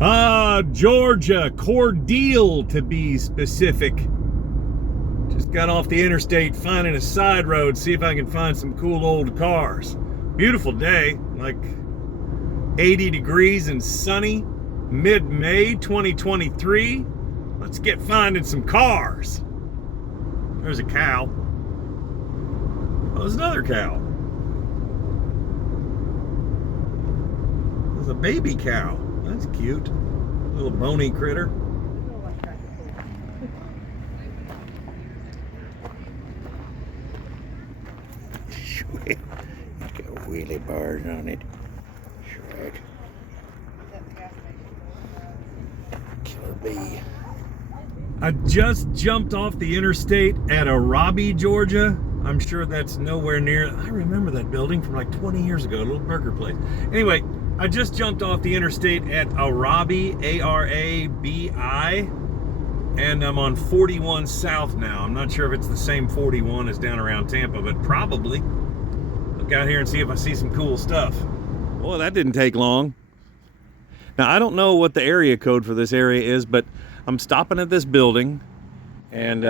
Georgia, Cordele to be specific. Just got off the interstate, finding a side road, see if I can find some cool old cars. Beautiful day, like 80 degrees and sunny, mid-May 2023. Let's get finding some cars. There's a cow. Oh, there's another cow. There's a baby cow. That's cute. Little bony critter. Sweet. Got wheelie bars on it. Shrek. Killer bee. I just jumped off the interstate at Arabi, Georgia. I'm sure that's nowhere near. I remember that building from like 20 years ago, a little burger place. Anyway, I just jumped off the interstate at Arabi, A-R-A-B-I, and I'm on 41 South now. I'm not sure if it's the same 41 as down around Tampa, but probably. Look out here and see if I see some cool stuff. Well, that didn't take long. Now, I don't know what the area code for this area is, but I'm stopping at this building, and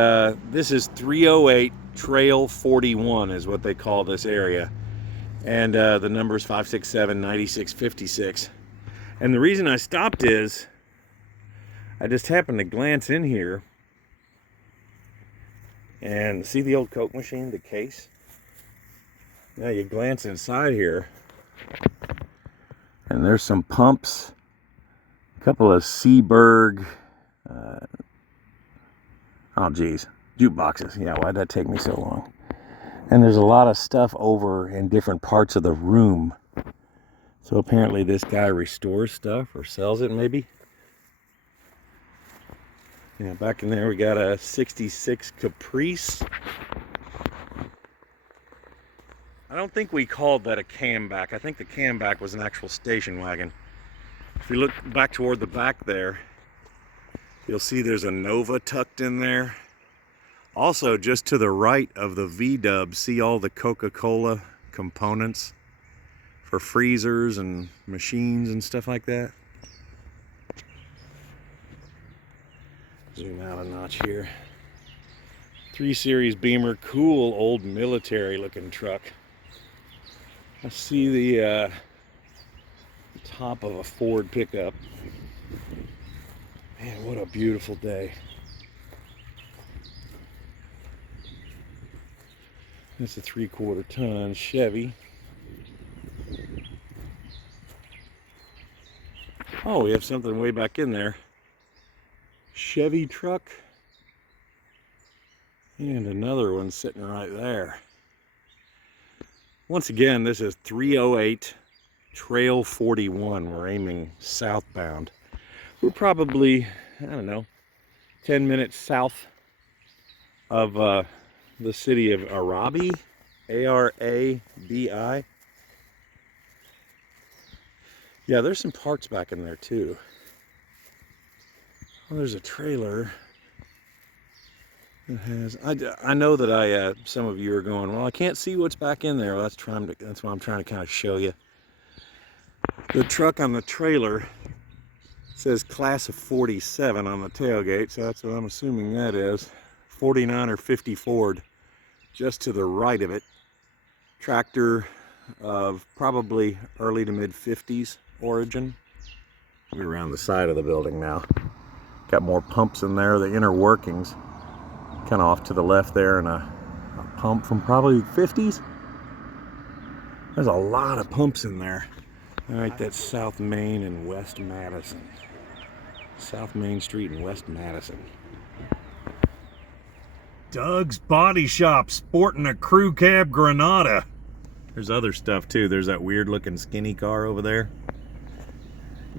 this is 308 Trail 41 is what they call this area. And the number is 567-9656. And the reason I stopped is I just happened to glance in here and see the old Coke machine, the case. Now you glance inside here and there's some pumps, a couple of Seaberg, oh geez, jukeboxes. Yeah, why'd that take me so long? And there's a lot of stuff over in different parts of the room. So apparently this guy restores stuff or sells it maybe. Yeah, back in there we got a 66 Caprice. I don't think we called that a camback. I think the camback was an actual station wagon. If you look back toward the back there, you'll see there's a Nova tucked in there. Also, just to the right of the V-dub, see all the Coca-Cola components for freezers and machines and stuff like that. Zoom out a notch here. 3 Series Beamer, cool old military looking truck. I see the top of a Ford pickup. Man, what a beautiful day. That's a 3/4 ton Chevy. Oh, we have something way back in there. Chevy truck. And another one sitting right there. Once again, this is 308 Trail 41. We're aiming southbound. We're probably, I don't know, 10 minutes south of the city of Arabi, A-R-A-B-I. Yeah, there's some parts back in there too. Well, there's a trailer that has. I know that some of you are going, well, I can't see what's back in there. Well, that's why I'm trying to kind of show you. The truck on the trailer says class of 47 on the tailgate, so that's what I'm assuming that is. 49 or 50 Ford. Just to the right of it, tractor of probably early to mid 50s origin. We're around the side of the building now. Got more pumps in there, the inner workings kind of off to the left there, and a pump from probably 50s. There's a lot of pumps in there. All right, that's South Main and West Madison. South Main Street and West Madison. Doug's Body Shop sporting a crew cab Granada. There's other stuff too. There's that weird looking skinny car over there.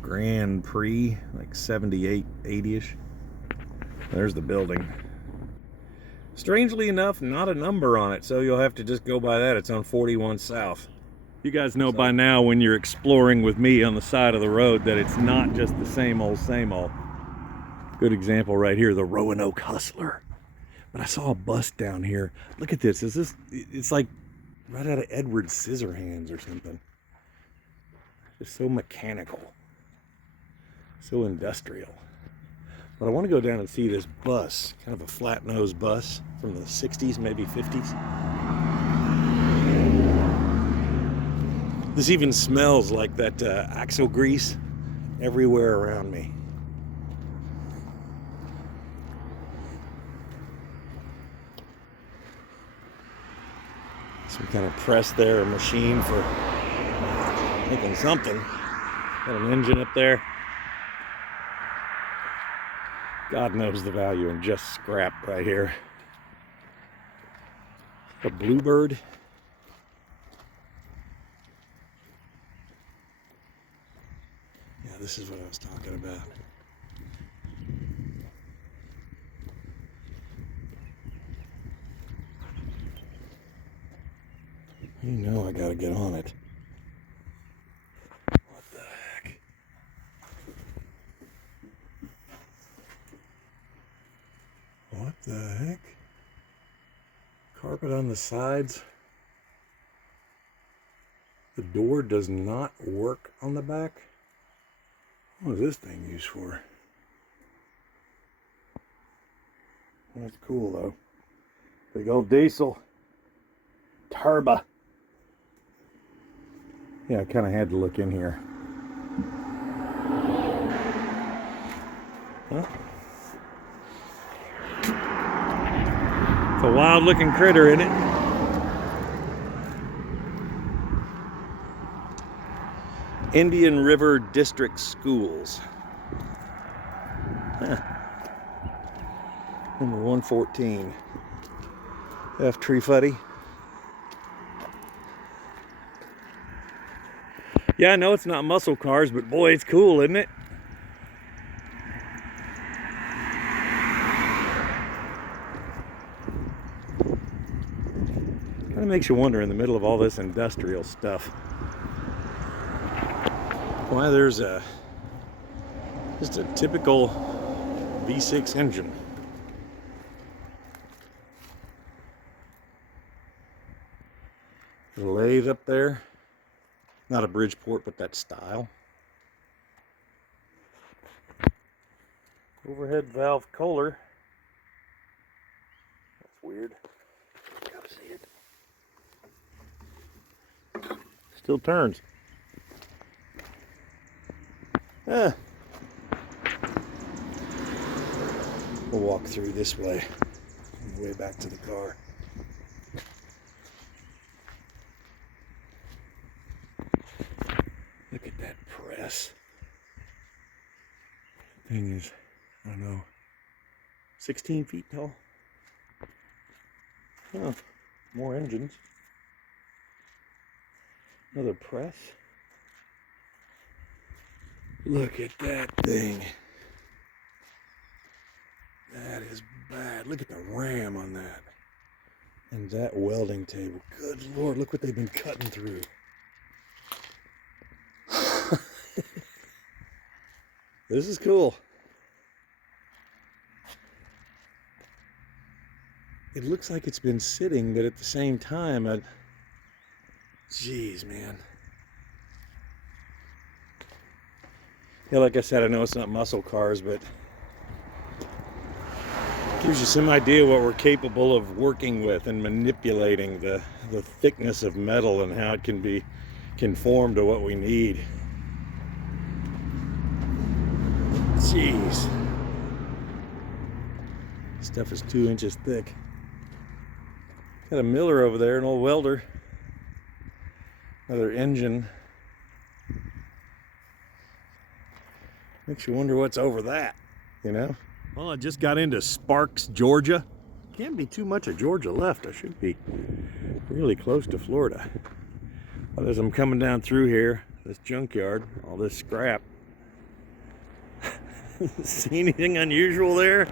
Grand Prix, like 78, 80-ish. There's the building. Strangely enough, not a number on it, so you'll have to just go by that. It's on 41 South. You guys know by now when you're exploring with me on the side of the road that it's not just the same old, same old. Good example right here, the Roanoke Hustler. But I saw a bus down here. Look at this. It's like right out of Edward Scissorhands or something. Just so mechanical. So industrial. But I want to go down and see this bus, kind of a flat nose bus from the 60s, maybe 50s. This even smells like that axle grease everywhere around me. Some kind of press there, a machine for making something. Got an engine up there. God knows the value in just scrap right here. A bluebird. Yeah, this is what I was talking about. You know I gotta get on it. What the heck? What the heck? Carpet on the sides. The door does not work on the back. What is this thing used for? That's cool though. Big old diesel. Turbo. Yeah, I kind of had to look in here. Huh? It's a wild looking critter, isn't it? Indian River District Schools. Huh. Number 114. F. Tree Fuddy. Yeah, I know it's not muscle cars, but boy, it's cool, isn't it? Kind of makes you wonder in the middle of all this industrial stuff why there's just a typical V6 engine. The lathe up there. Not a Bridgeport, but that style. Overhead valve Kohler. That's weird. Gotta see it. Still turns. We'll walk through this way. On the way back to the car. Look at that press. Thing is, I don't know, 16 feet tall. Oh, more engines. Another press. Look at that thing. That is bad. Look at the ram on that. And that welding table. Good Lord, look what they've been cutting through. This is cool. It looks like it's been sitting, but at the same time, geez, man. Yeah, like I said, I know it's not muscle cars, but it gives you some idea what we're capable of working with and manipulating the thickness of metal and how it can be conform to what we need. Jeez. This stuff is 2 inches thick. Got a miller over there, an old welder. Another engine. Makes you wonder what's over that, you know? Well, I just got into Sparks, Georgia. Can't be too much of Georgia left. I should be really close to Florida. But as I'm coming down through here, this junkyard, all this scrap. See anything unusual there?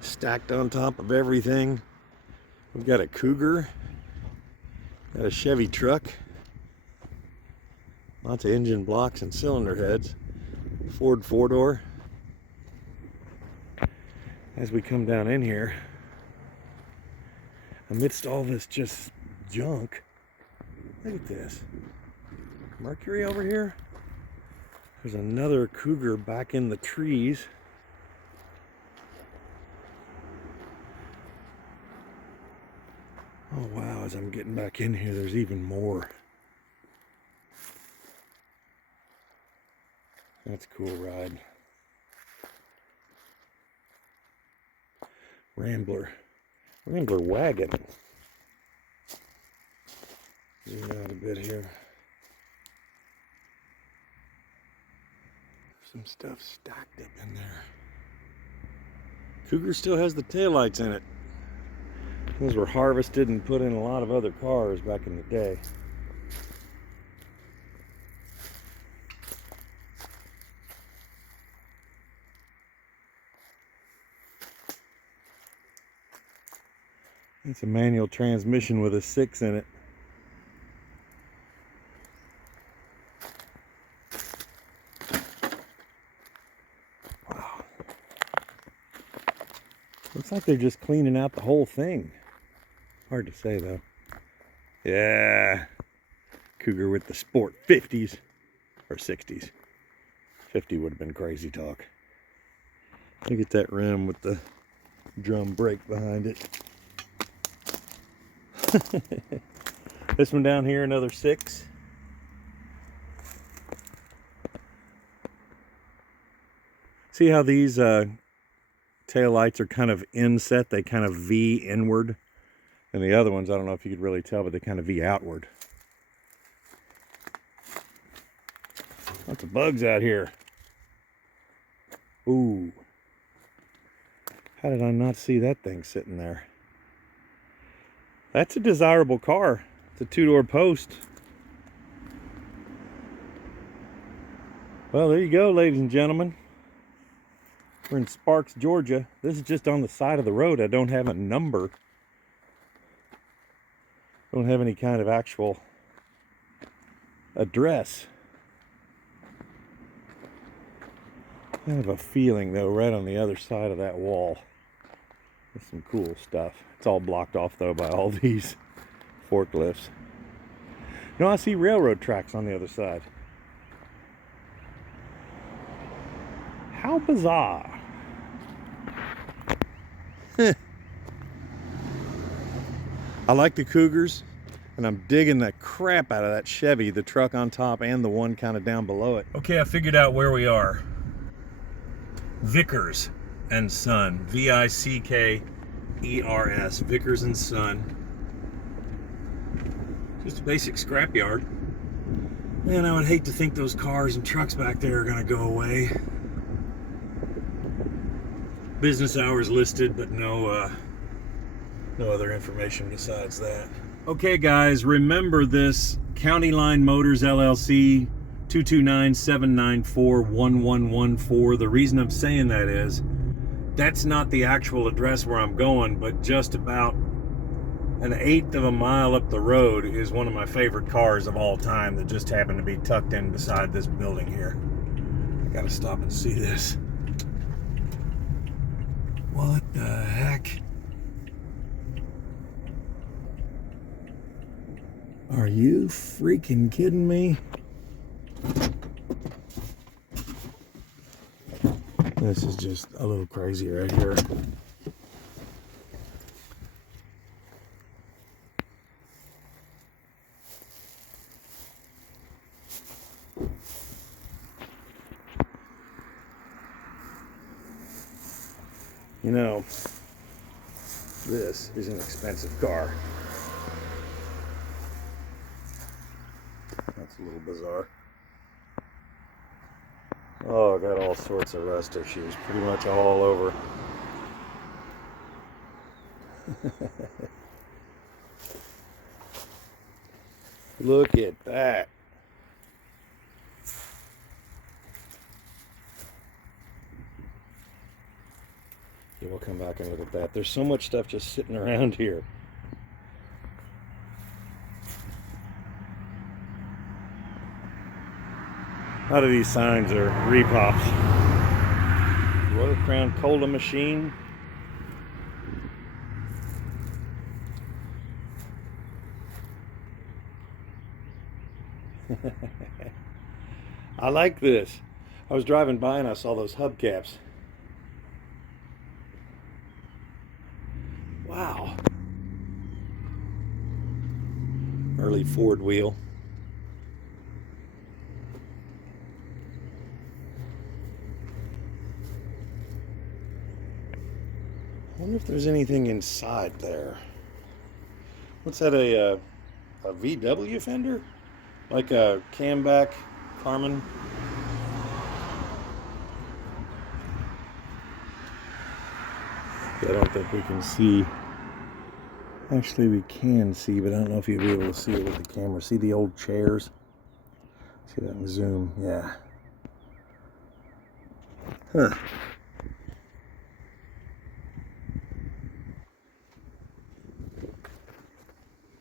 Stacked on top of everything. We've got a Cougar, got a Chevy truck, lots of engine blocks and cylinder heads, Ford 4-door. As we come down in here, amidst all this just junk, look at this. Mercury over here. There's another Cougar back in the trees. Oh wow, as I'm getting back in here, there's even more. That's a cool ride. Rambler wagon. Zoom out a bit here. Some stuff stacked up in there. Cougar still has the taillights in it. Those were harvested and put in a lot of other cars back in the day. It's a manual transmission with a 6 in it. Wow. Looks like they're just cleaning out the whole thing. Hard to say though. Yeah. Cougar with the sport 50s or 60s. 50 would have been crazy talk. Look at that rim with the drum brake behind it. This one down here, another 6. See how these tail lights are kind of inset? They kind of V inward. And the other ones, I don't know if you could really tell, but they kind of V outward. Lots of bugs out here. Ooh. How did I not see that thing sitting there? That's a desirable car. It's a 2-door post. Well, there you go, ladies and gentlemen. We're in Sparks, Georgia. This is just on the side of the road. I don't have a number. Don't have any kind of actual address. I have a feeling, though, right on the other side of that wall. There's some cool stuff. It's all blocked off, though, by all these forklifts. No, I see railroad tracks on the other side. How bizarre. I like the Cougars, and I'm digging the crap out of that Chevy, the truck on top and the one kind of down below it. Okay, I figured out where we are. Vickers and Son. V-I-C-K-E-R-S. Vickers and Son. Just a basic scrapyard. Man, I would hate to think those cars and trucks back there are going to go away. Business hours listed, but no other information besides that. Okay, guys, remember this. County Line Motors LLC, 229-794-1114. The reason I'm saying that is that's not the actual address where I'm going, but just about an 1/8 of a mile up the road is one of my favorite cars of all time that just happened to be tucked in beside this building here. I gotta stop and see this. What the heck? Are you freaking kidding me? This is just a little crazy right here. You know, this is an expensive car. That's a little bizarre. Oh, I got all sorts of rust issues, pretty much all over. Look at that. Yeah, we'll come back and look at that. There's so much stuff just sitting around here. A lot of these signs are repops. Royal Crown Cola machine. I like this. I was driving by and I saw those hubcaps. Wow. Early Ford wheel. I wonder if there's anything inside there. What's that, a VW fender? Like a camback Carmen? I don't think we can see. Actually, we can see, but I don't know if you'll be able to see it with the camera. See the old chairs? See that in zoom? Yeah. Huh.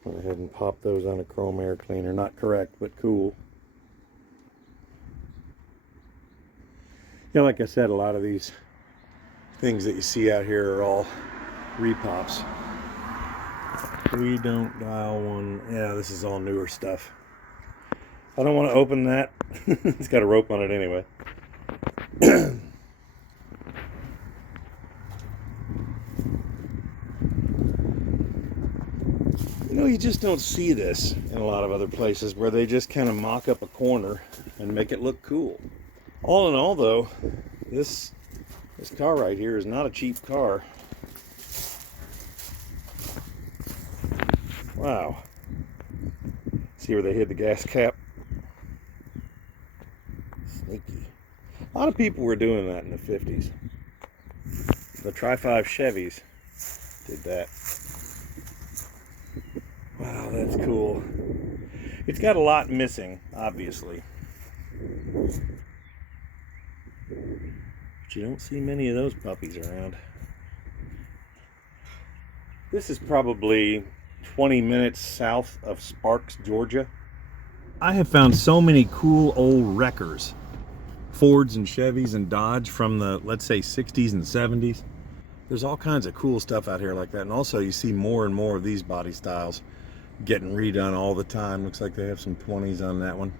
Went ahead and popped those on a chrome air cleaner. Not correct, but cool. You know, like I said, a lot of these things that you see out here are all repops. We don't dial one. Yeah, this is all newer stuff. I don't want to open that. It's got a rope on it anyway. You know, you just don't see this in a lot of other places where they just kind of mock up a corner and make it look cool. All in all, though, this car right here is not a cheap car. Wow. See where they hid the gas cap? Sneaky. A lot of people were doing that in the 50s. The Tri-5 Chevys did that. Wow, that's cool. It's got a lot missing, obviously. But you don't see many of those puppies around. This is probably 20 minutes south of Sparks, Georgia. I have found so many cool old wreckers. Fords and Chevys and Dodge from the, let's say, 60s and 70s. There's all kinds of cool stuff out here like that. And also you see more and more of these body styles getting redone all the time. Looks like they have some 20s on that one.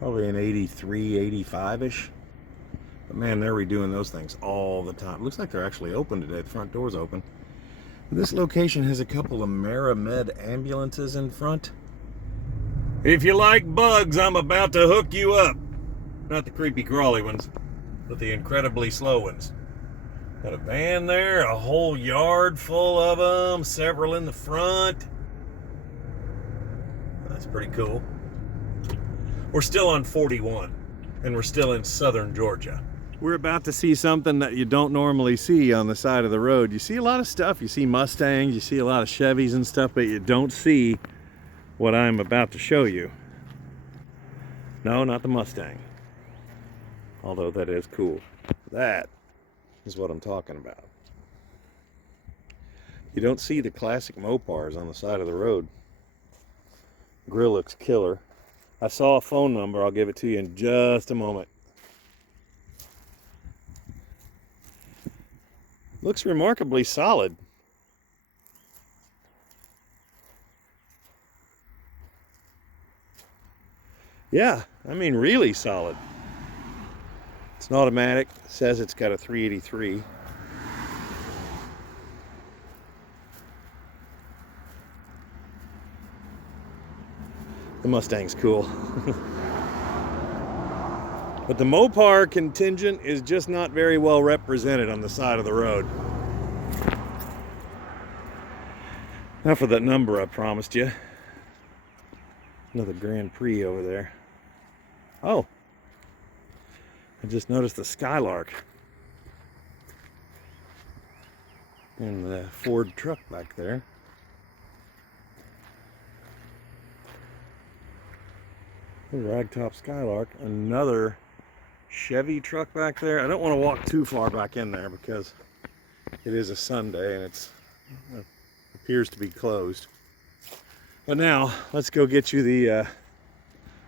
Probably an 83, 85-ish. But man, they're redoing those things all the time. Looks like they're actually open today. The front door's open. This location has a couple of Maramed ambulances in front. If you like bugs, I'm about to hook you up. Not the creepy crawly ones, but the incredibly slow ones. Got a van there, a whole yard full of them, several in the front. That's pretty cool. We're still on 41, and we're still in southern Georgia. We're about to see something that you don't normally see on the side of the road. You see a lot of stuff. You see Mustangs, you see a lot of Chevys and stuff, but you don't see what I'm about to show you. No, not the Mustang. Although that is cool. That is what I'm talking about. You don't see the classic Mopars on the side of the road. Grill looks killer. I saw a phone number. I'll give it to you in just a moment. Looks remarkably solid. Yeah, I mean really solid. It's an automatic. It says it's got a 383. The Mustang's cool. But the Mopar contingent is just not very well represented on the side of the road. Now for that number I promised you. Another Grand Prix over there. Oh, I just noticed the Skylark. And the Ford truck back there. The ragtop Skylark. Another Chevy truck back there. I don't want to walk too far back in there because it is a Sunday and it appears to be closed. But now let's go get you the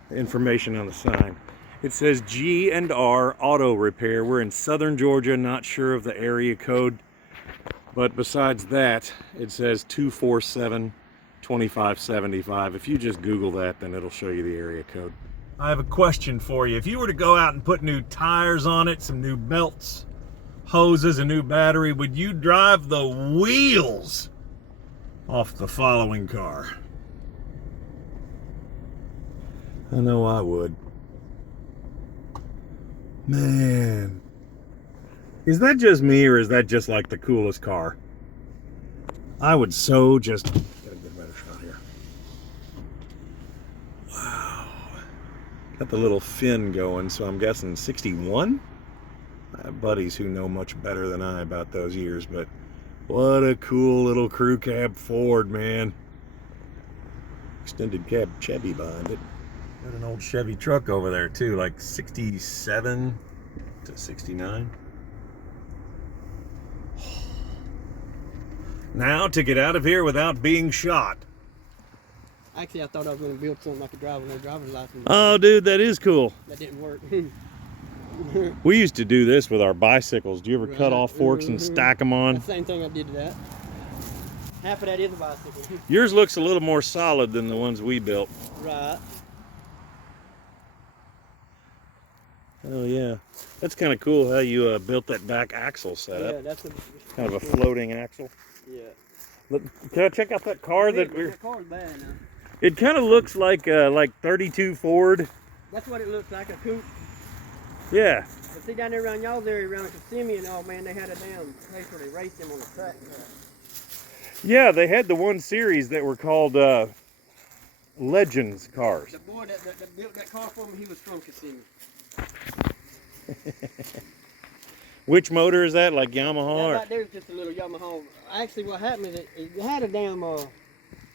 information on the sign. It says G&R Auto Repair. We're in southern Georgia, not sure of the area code, but besides that it says 247-2575. If you just Google that, then it'll show you the area code. I have a question for you. If you were to go out and put new tires on it, some new belts, hoses, a new battery, would you drive the wheels off the following car? I know I would. Man. Is that just me, or is that just like the coolest car? I would so just... Gotta get a better shot here. Wow. Got the little fin going, so I'm guessing 61? I have buddies who know much better than I about those years, but what a cool little crew cab Ford, man. Extended cab Chevy behind it. Got an old Chevy truck over there too, like 67 to 69. Now to get out of here without being shot. Actually, I thought I was going to build something I could drive with no driver's license. Oh, dude, that is cool. That didn't work. We used to do this with our bicycles. Do you ever cut off forks and stack them on? The same thing I did to that. Half of that is a bicycle. Yours looks a little more solid than the ones we built. Right. Oh yeah, that's kind of cool how you built that back axle setup. Yeah, that's kind of a floating axle. Yeah. Look, can I check out that car that we're? The car's bad now. It kind of looks like 32 Ford. That's what it looks like, a coupe. Yeah. But see down there around y'all's area, around Kissimmee and all, man, they had a damn place where they raced them on the track. Yeah, they had the one series that were called Legends cars. The boy that built that car for me, he was from Kissimmee. Which motor is that? Like Yamaha? That right there's just a little Yamaha. Actually, what happened is it had a damn,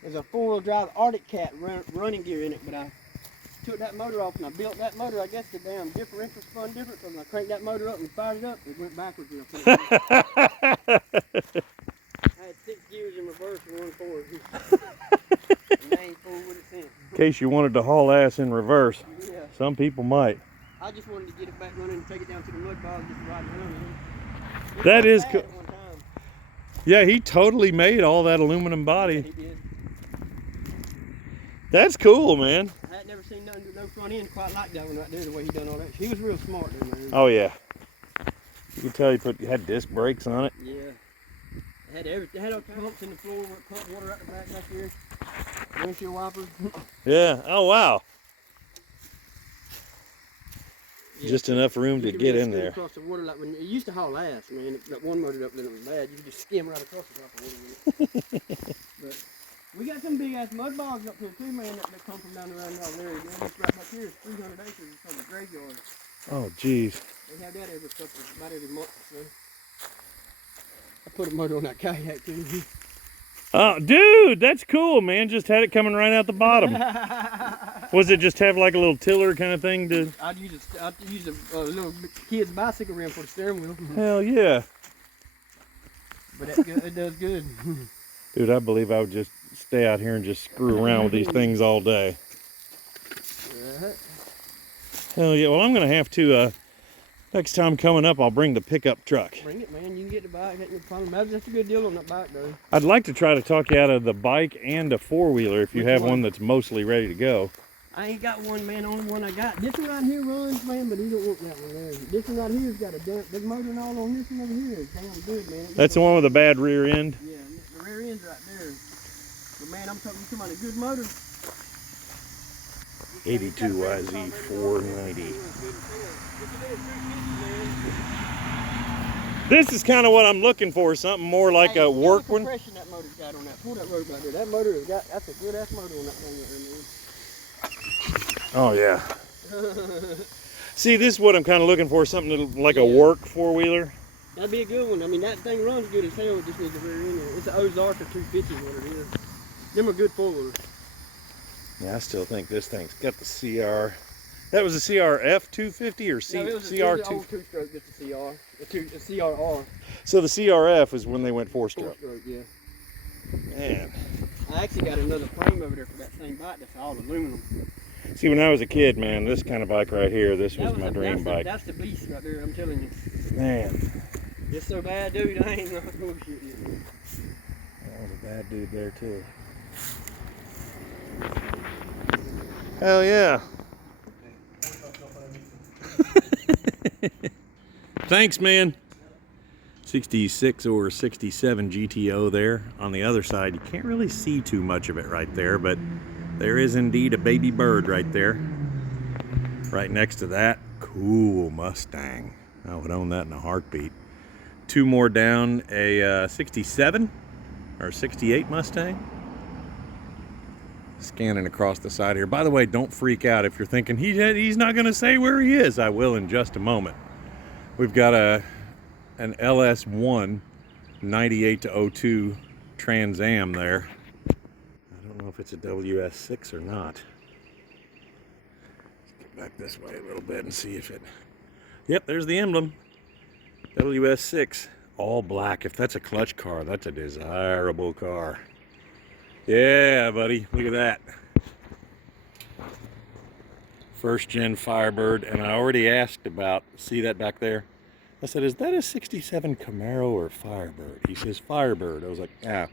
there's a four-wheel drive Arctic Cat running gear in it, but I took that motor off and I built that motor. I guess the damn differential spun different, so when I cranked that motor up and fired it up, it went backwards. And I had 6 gears in reverse and 1 forward. And I ain't fooled with it since. In case you wanted to haul ass in reverse. Yeah. Some people might. I just wanted to get it back running and take it down to the mud bog and just ride it around. That is cool. Yeah, he totally made all that aluminum body. Yeah, he did. That's cool, man. I had never seen no front end quite like that one right there, the way he done all that. He was real smart there, man. Oh yeah. You can tell he had disc brakes on it. Yeah. It had everything. It had pumps in the floor, pump water out the back here. Windshield wipers. Yeah. Oh wow. Yeah, just enough room to get in there. Across the water, like when it used to haul ass, man. That one motor up there was bad. You could just skim right across the top of the water. But we got some big ass mud bogs up here too, man. That come from down around y'all area, man. This right back here is 300 acres. It's called the graveyard. Oh jeez. They have that about every month or so. I put a motor on that kayak too. Oh, dude, that's cool, man. Just had it coming right out the bottom. Was it just have like a little tiller kind of thing to? I'd use a little kid's bicycle rim for the steering wheel. Hell yeah. But it does good. Dude, I believe I would just stay out here and just screw around with these things all day. Right. Hell yeah. Well, I'm going to have to, next time coming up, I'll bring the pickup truck. Bring it, man. You can get the bike. Ain't no problem. That's a good deal on that bike, though. I'd like to try to talk you out of the bike and a four-wheeler if you have one that's mostly ready to go. I ain't got one, man. Only one I got. This one right here runs, man, but he don't want that one there. This one right here's got a big motor and all on this one over here. It's damn good, man. That's the one with a bad rear end? Yeah, the rear end's right there. But, man, I'm talking about a good motor. 82YZ 490. This is kind of what I'm looking for, something more like a work one. Compression that motor's got on that. Pull that rope right there. That motor has got, that's a good ass motor on that thing right there, man. Oh yeah. See, this is what I'm kind of looking for, something like a work four-wheeler. That'd be a good one. I mean, that thing runs good as hell. It just needs a rear end. It's an Ozark or 250 what it is. Them are good four-wheelers. Yeah, I still think this thing's got the CR. That was a CRF 250 or CR2? It was an old two-stroke, just a CR. A CRR. So the CRF is when they went four-stroke. Four-stroke, yeah. Man. I actually got another frame over there for that same bike that's all aluminum. See, when I was a kid, man, this kind of bike right here, this was my dream bike. That's the beast right there, I'm telling you. Man. It's so bad, dude, I ain't not bullshit you. That was a bad dude there, too. Hell yeah. Thanks, man. 66 or 67 GTO there. On the other side, you can't really see too much of it right there, but there is indeed a baby bird right there. Right next to that, cool Mustang. I would own that in a heartbeat. Two more down, a 67 or 68 Mustang. Scanning across the side here. By the way, don't freak out if you're thinking he's not going to say where he is. I will in just a moment. We've got an LS1 98 to 02 Trans Am there. I don't know if it's a WS6 or not. Let's get back this way a little bit and see if it... Yep, there's the emblem. WS6, all black. If that's a clutch car, that's a desirable car. Yeah, buddy, look at that. First gen Firebird, and I already asked about, see that back there? I said, is that a 67 Camaro or Firebird? He says, Firebird. I was like, yeah.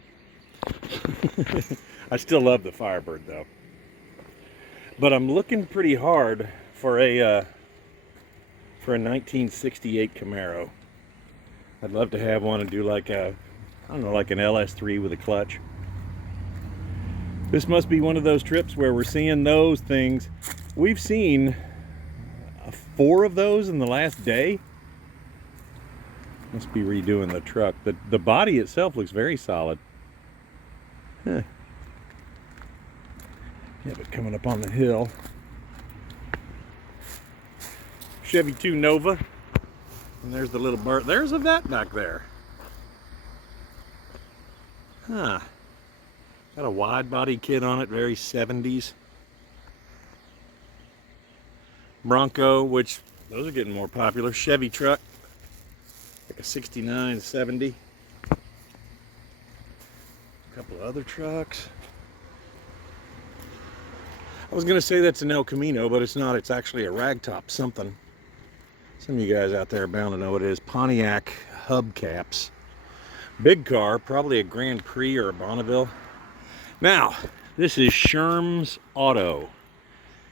I still love the Firebird though. But I'm looking pretty hard for a 1968 Camaro. I'd love to have one and do like a, I don't know, like an LS3 with a clutch. This must be one of those trips where we're seeing those things. We've seen 4 of those in the last day. Must be redoing the truck. The body itself looks very solid. Huh. Yeah, but coming up on the hill. Chevy 2 Nova. And there's the little bird. There's a vet back there. Huh. Got a wide body kit on it, very 70s. Bronco, which those are getting more popular. Chevy truck, like a 69, 70. A couple of other trucks. I was gonna say that's an El Camino, but it's not. It's actually a ragtop something. Some of you guys out there are bound to know what it is. Pontiac hubcaps. Big car, probably a Grand Prix or a Bonneville. Now, this is Sherm's Auto.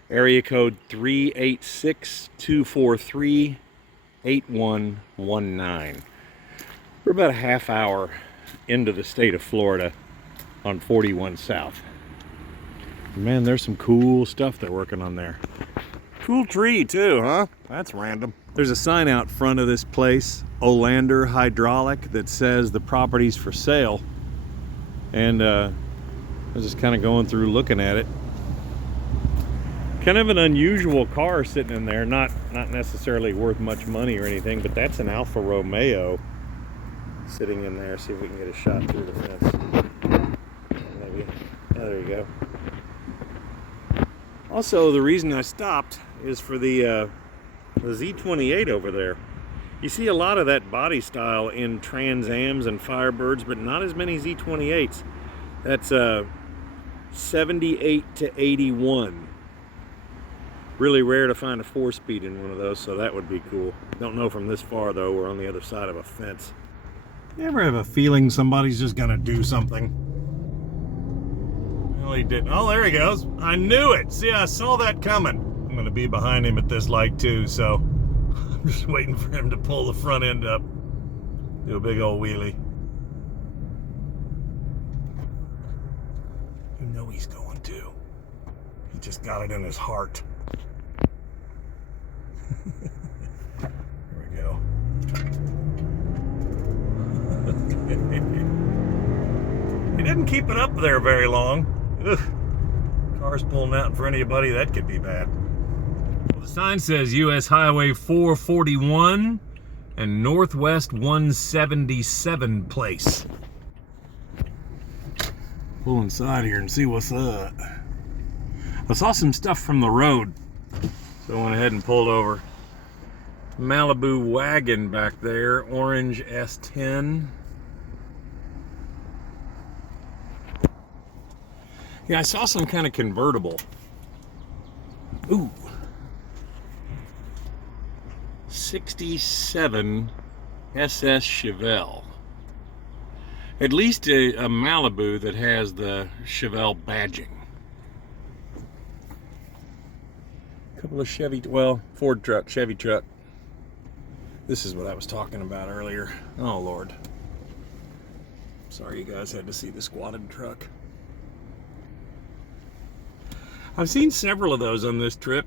Area code 386-243-8119. We're about a half hour into the state of Florida on 41 South. Man, there's some cool stuff they're working on there. Cool tree too, huh? That's random. There's a sign out front of this place, Olander Hydraulic, that says the property's for sale. And I was just kind of going through looking at it. Kind of an unusual car sitting in there, not necessarily worth much money or anything, but that's an Alfa Romeo sitting in there. See if we can get a shot through the fence. Maybe. Yeah, there you go. Also, the reason I stopped is for the Z28 over there. You see a lot of that body style in Trans Ams and Firebirds, but not as many Z28s. That's 78 to 81. Really rare to find a 4-speed in one of those, so that would be cool. Don't know from this far though, we're on the other side of a fence. You ever have a feeling somebody's just gonna do something? Well, he didn't. Oh, there he goes. I knew it. See, I saw that coming. I'm gonna be behind him at this light too, so I'm just waiting for him to pull the front end up. Do a big old wheelie. You know he's going to. He just got it in his heart. Here we go. He didn't keep it up there very long. Ugh. Car's pulling out in front of you, buddy. That could be bad. Well, the sign says US Highway 441 and Northwest 177 place. Pull inside here and see what's up. I saw some stuff from the road, so I went ahead and pulled over. Malibu wagon back there, orange S10. Yeah, I saw some kind of convertible. Ooh. 67 SS Chevelle. At least a Malibu that has the Chevelle badging. Couple of Chevy, well, Ford truck, Chevy truck. This is what I was talking about earlier. Oh, Lord. Sorry you guys had to see the squatted truck. I've seen several of those on this trip.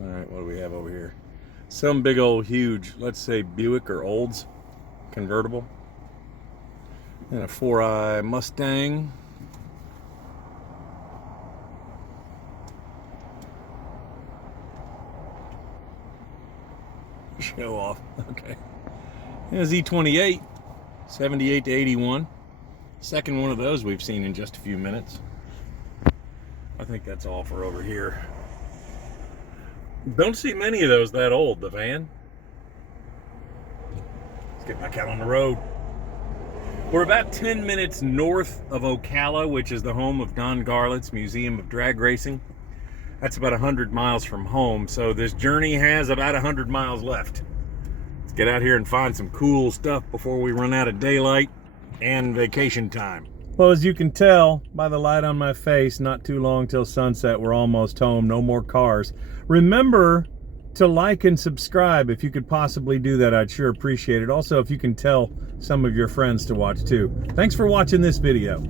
All right, what do we have over here? Some big old huge, let's say Buick or Olds convertible. And a 4i Mustang. Show off, okay. And a Z28, 78 to 81. Second one of those we've seen in just a few minutes. I think that's all for over here. Don't see many of those that old, the van. Let's get back out on the road. We're about 10 minutes north of Ocala, which is the home of Don Garlett's Museum of Drag Racing. That's about 100 miles from home, so this journey has about 100 miles left. Let's get out here and find some cool stuff before we run out of daylight and vacation time. Well, as you can tell by the light on my face, not too long till sunset. We're almost home, no more cars. Remember to like and subscribe. If you could possibly do that, I'd sure appreciate it. Also, if you can tell some of your friends to watch too. Thanks for watching this video.